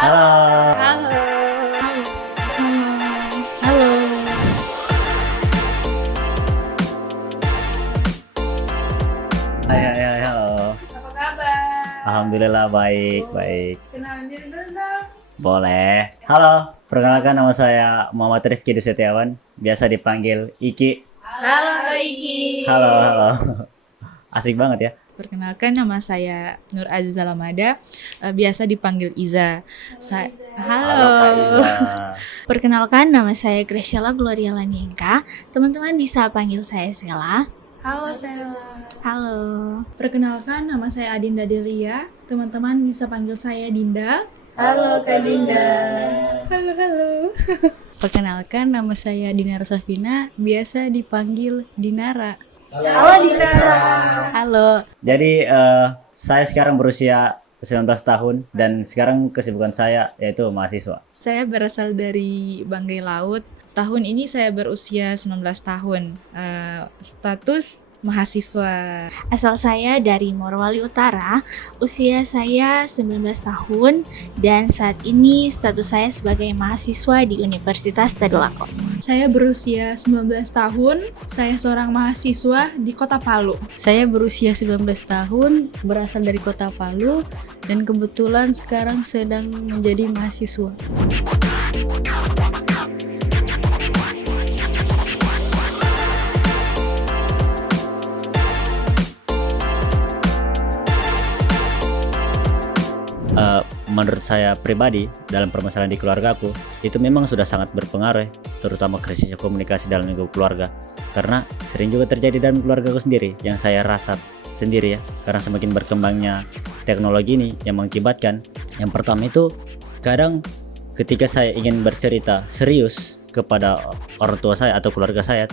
Halo. Halo. Halo. Hai, hai, hai, halo. Apa kabar? Alhamdulillah baik, baik. Kenalan diri dulu dong. Boleh. Halo, perkenalkan nama saya Muhammad Rifki Setiawan, biasa dipanggil Iki. Halo Kak Iki. Halo, halo. Asik banget ya. Perkenalkan nama saya Nur Aziza Lamada, biasa dipanggil Iza. Halo. Kak Iza. Perkenalkan, nama saya Graciela Gloria Lanienka. Teman-teman bisa panggil saya Sela. Halo Sela. Halo. Perkenalkan, nama saya Adinda Delia. Teman-teman bisa panggil saya Dinda. Halo Kak Dinda. Halo. Perkenalkan nama saya Dinara Safina, biasa dipanggil Dinara. Halo Dinda. Halo. Jadi saya sekarang berusia 19 tahun dan sekarang kesibukan saya yaitu mahasiswa. Saya berasal dari Banggai Laut. Tahun ini saya berusia 19 tahun. Status mahasiswa. Asal saya dari Morowali Utara. Usia saya 19 tahun dan saat ini status saya sebagai mahasiswa di Universitas Tadulako. Saya berusia 19 tahun. Saya seorang mahasiswa di Kota Palu. Saya berusia 19 tahun, berasal dari Kota Palu, dan kebetulan sekarang sedang menjadi mahasiswa. Menurut saya pribadi dalam permasalahan di keluargaku itu memang sudah sangat berpengaruh, terutama krisis komunikasi dalam lingkup keluarga, karena sering juga terjadi dalam keluargaku sendiri yang saya rasa sendiri ya, karena semakin berkembangnya teknologi ini yang mengakibatkan yang pertama itu kadang ketika saya ingin bercerita serius kepada orang tua saya atau keluarga saya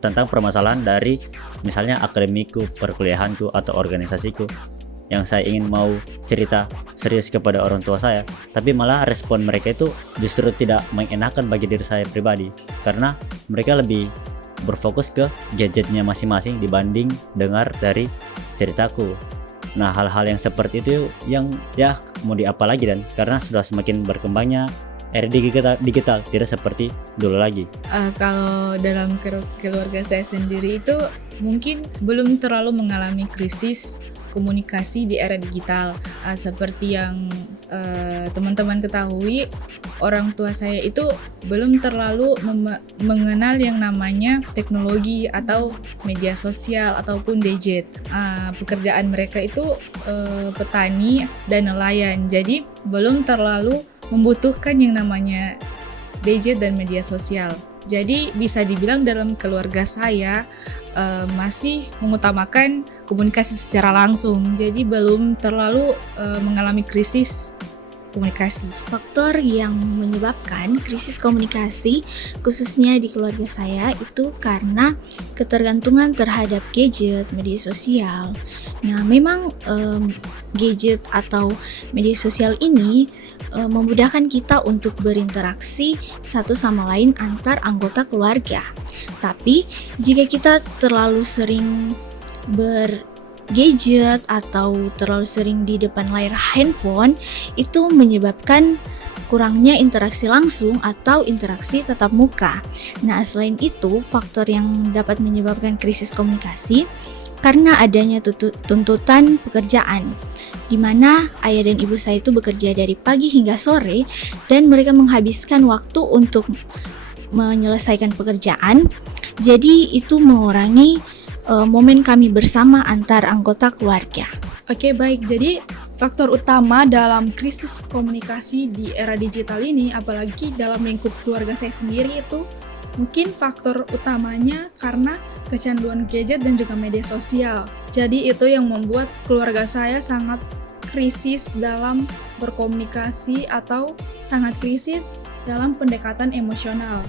tentang permasalahan dari misalnya akademiku, perkuliahanku atau organisasiku yang saya ingin mau cerita serius kepada orang tua saya, tapi malah respon mereka itu justru tidak mengenakan bagi diri saya pribadi, karena mereka lebih berfokus ke gadgetnya masing-masing dibanding dengar dari ceritaku. Nah, hal-hal yang seperti itu yang ya mau diapa lagi, dan karena sudah semakin berkembangnya era digital tidak seperti dulu lagi. Kalau dalam keluarga saya sendiri itu mungkin belum terlalu mengalami krisis komunikasi di era digital. Seperti yang teman-teman ketahui, orang tua saya itu belum terlalu mengenal yang namanya teknologi atau media sosial ataupun gadget. Pekerjaan mereka itu petani dan nelayan, jadi belum terlalu membutuhkan yang namanya gadget dan media sosial. Jadi bisa dibilang dalam keluarga saya masih mengutamakan komunikasi secara langsung, jadi belum terlalu mengalami krisis komunikasi. Faktor yang menyebabkan krisis komunikasi khususnya di keluarga saya itu karena ketergantungan terhadap gadget, media sosial. Nah, memang gadget atau media sosial ini memudahkan kita untuk berinteraksi satu sama lain antar anggota keluarga. Tapi jika kita terlalu sering bergadget atau terlalu sering di depan layar handphone, itu menyebabkan kurangnya interaksi langsung atau interaksi tatap muka. Nah, selain itu, faktor yang dapat menyebabkan krisis komunikasi karena adanya tuntutan pekerjaan, di mana ayah dan ibu saya itu bekerja dari pagi hingga sore dan mereka menghabiskan waktu untuk menyelesaikan pekerjaan. Jadi itu mengurangi momen kami bersama antar anggota keluarga. Oke, baik. Jadi faktor utama dalam krisis komunikasi di era digital ini, apalagi dalam lingkup keluarga saya sendiri, itu mungkin faktor utamanya karena kecanduan gadget dan juga media sosial. Jadi itu yang membuat keluarga saya sangat krisis dalam berkomunikasi atau sangat krisis dalam pendekatan emosional.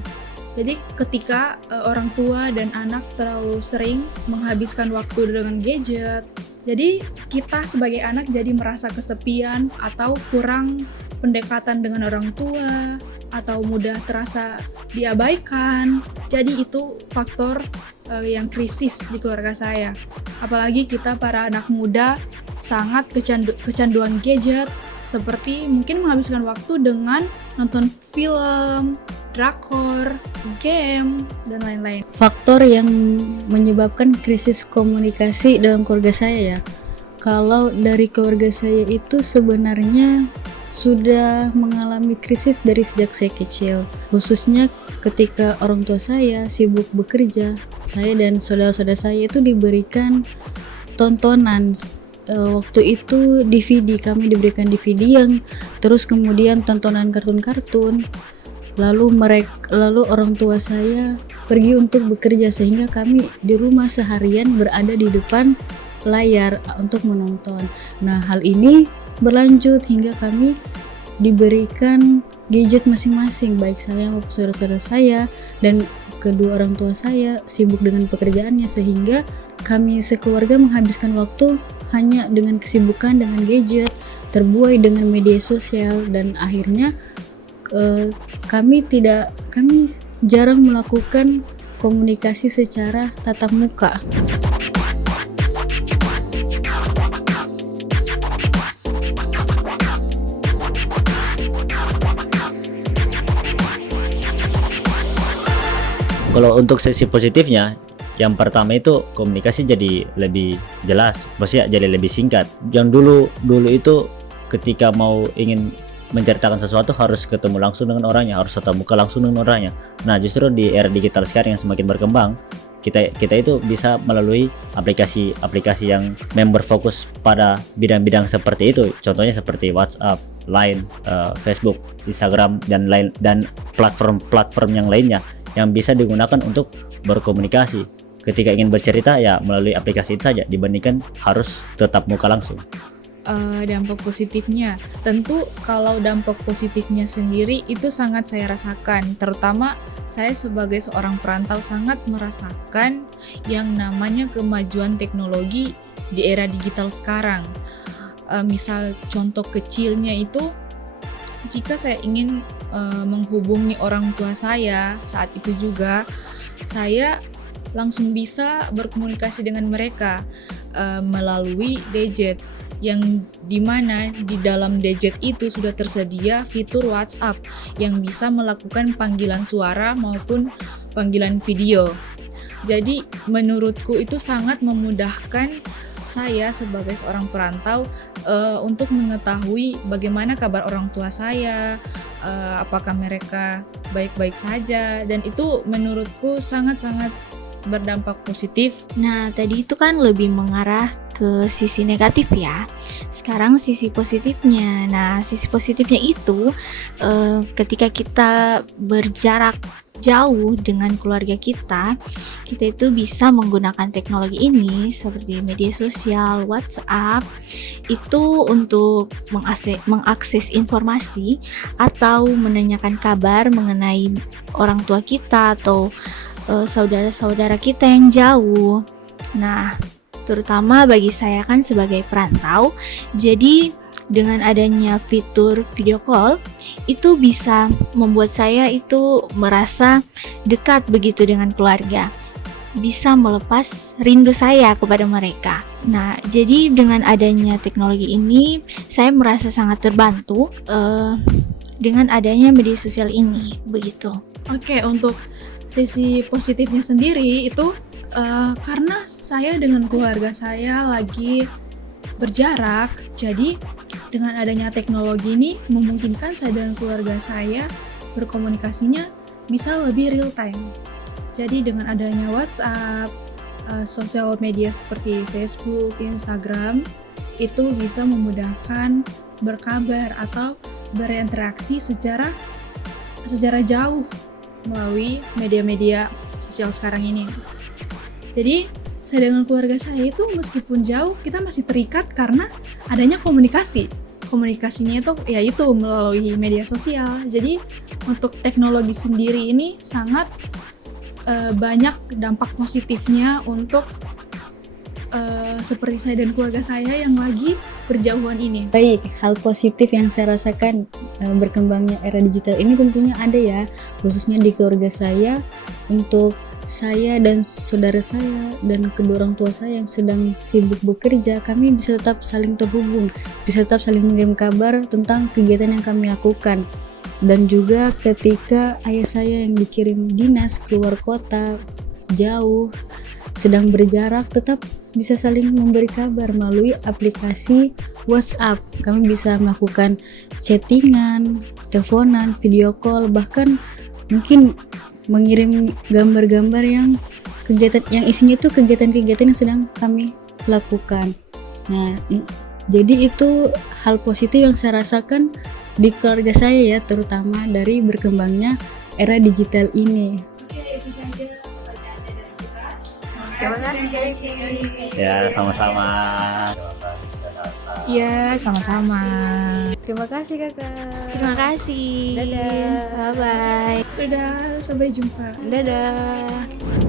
Jadi ketika orang tua dan anak terlalu sering menghabiskan waktu dengan gadget, jadi kita sebagai anak jadi merasa kesepian atau kurang pendekatan dengan orang tua, atau mudah terasa diabaikan. Jadi itu faktor yang krisis di keluarga saya. Apalagi kita para anak muda sangat kecanduan gadget, seperti mungkin menghabiskan waktu dengan nonton film, drakor, game, dan lain-lain. Faktor yang menyebabkan krisis komunikasi dalam keluarga saya ya. Kalau dari keluarga saya itu sebenarnya sudah mengalami krisis dari sejak saya kecil. Khususnya ketika orang tua saya sibuk bekerja, saya dan saudara-saudara saya itu diberikan tontonan. Waktu itu DVD, kami diberikan DVD yang terus kemudian tontonan kartun-kartun. Lalu orang tua saya pergi untuk bekerja sehingga kami di rumah seharian berada di depan layar untuk menonton. Nah, hal ini berlanjut hingga kami diberikan gadget masing-masing, baik saya maupun saudara-saudara saya, dan kedua orang tua saya sibuk dengan pekerjaannya sehingga kami sekeluarga menghabiskan waktu hanya dengan kesibukan dengan gadget, terbuai dengan media sosial, dan akhirnya kami jarang melakukan komunikasi secara tatap muka. Kalau untuk sisi positifnya, yang pertama itu komunikasi jadi lebih jelas, maksudnya jadi lebih singkat. Yang dulu itu ketika mau ingin menceritakan sesuatu harus ketemu langsung dengan orangnya, harus tatap muka langsung dengan orangnya. Nah, justru di era digital sekarang yang semakin berkembang, kita itu bisa melalui aplikasi yang member fokus pada bidang-bidang seperti itu. Contohnya seperti WhatsApp, Line, Facebook, Instagram, dan platform yang lainnya yang bisa digunakan untuk berkomunikasi. Ketika ingin bercerita ya melalui aplikasi itu saja dibandingkan harus tetap muka langsung. Dampak positifnya, tentu kalau dampak positifnya sendiri itu sangat saya rasakan, terutama saya sebagai seorang perantau sangat merasakan yang namanya kemajuan teknologi di era digital sekarang. Misal contoh kecilnya itu, jika saya ingin menghubungi orang tua saya saat itu juga, saya langsung bisa berkomunikasi dengan mereka melalui gadget, yang dimana di dalam gadget itu sudah tersedia fitur WhatsApp yang bisa melakukan panggilan suara maupun panggilan video. Jadi menurutku itu sangat memudahkan saya sebagai seorang perantau untuk mengetahui bagaimana kabar orang tua saya, apakah mereka baik-baik saja, dan itu menurutku sangat-sangat berdampak positif. Nah, tadi itu kan lebih mengarah ke sisi negatif ya. Sekarang sisi positifnya. Nah, sisi positifnya itu ketika kita berjarak jauh dengan keluarga kita itu bisa menggunakan teknologi ini seperti media sosial, WhatsApp, itu untuk mengakses informasi atau menanyakan kabar mengenai orang tua kita atau saudara-saudara kita yang jauh. Nah, terutama bagi saya kan sebagai perantau, jadi dengan adanya fitur video call itu bisa membuat saya itu merasa dekat begitu dengan keluarga, bisa melepas rindu saya kepada mereka. Nah, jadi dengan adanya teknologi ini saya merasa sangat terbantu dengan adanya media sosial ini, begitu. Oke, untuk sisi positifnya sendiri itu karena saya dengan keluarga saya lagi berjarak, jadi dengan adanya teknologi ini memungkinkan saya dan keluarga saya berkomunikasinya bisa lebih real time. Jadi dengan adanya WhatsApp, sosial media seperti Facebook, Instagram, itu bisa memudahkan berkabar atau berinteraksi secara jauh melalui media-media sosial sekarang ini. Jadi saya dengan keluarga saya itu meskipun jauh, kita masih terikat karena adanya komunikasi. Komunikasinya itu melalui media sosial. Jadi untuk teknologi sendiri ini sangat banyak dampak positifnya untuk seperti saya dan keluarga saya yang lagi berjauhan ini. Baik, hal positif yang saya rasakan berkembangnya era digital ini tentunya ada ya, khususnya di keluarga saya. Untuk saya dan saudara saya dan kedua orang tua saya yang sedang sibuk bekerja, kami bisa tetap saling terhubung, bisa tetap saling mengirim kabar tentang kegiatan yang kami lakukan. Dan juga ketika ayah saya yang dikirim dinas keluar kota jauh, sedang berjarak, tetap bisa saling memberi kabar melalui aplikasi WhatsApp. Kami bisa melakukan chattingan, teleponan, video call, bahkan mungkin mengirim gambar-gambar yang kegiatan yang isinya itu kegiatan-kegiatan yang sedang kami lakukan. Nah, jadi itu hal positif yang saya rasakan di keluarga saya ya, terutama dari berkembangnya era digital ini. Terima kasih Casey. Ya, sama-sama. Ya, sama-sama. Terima kasih kakak. Terima kasih. Dadah. Bye bye. Dadah, sampai jumpa. Dadah.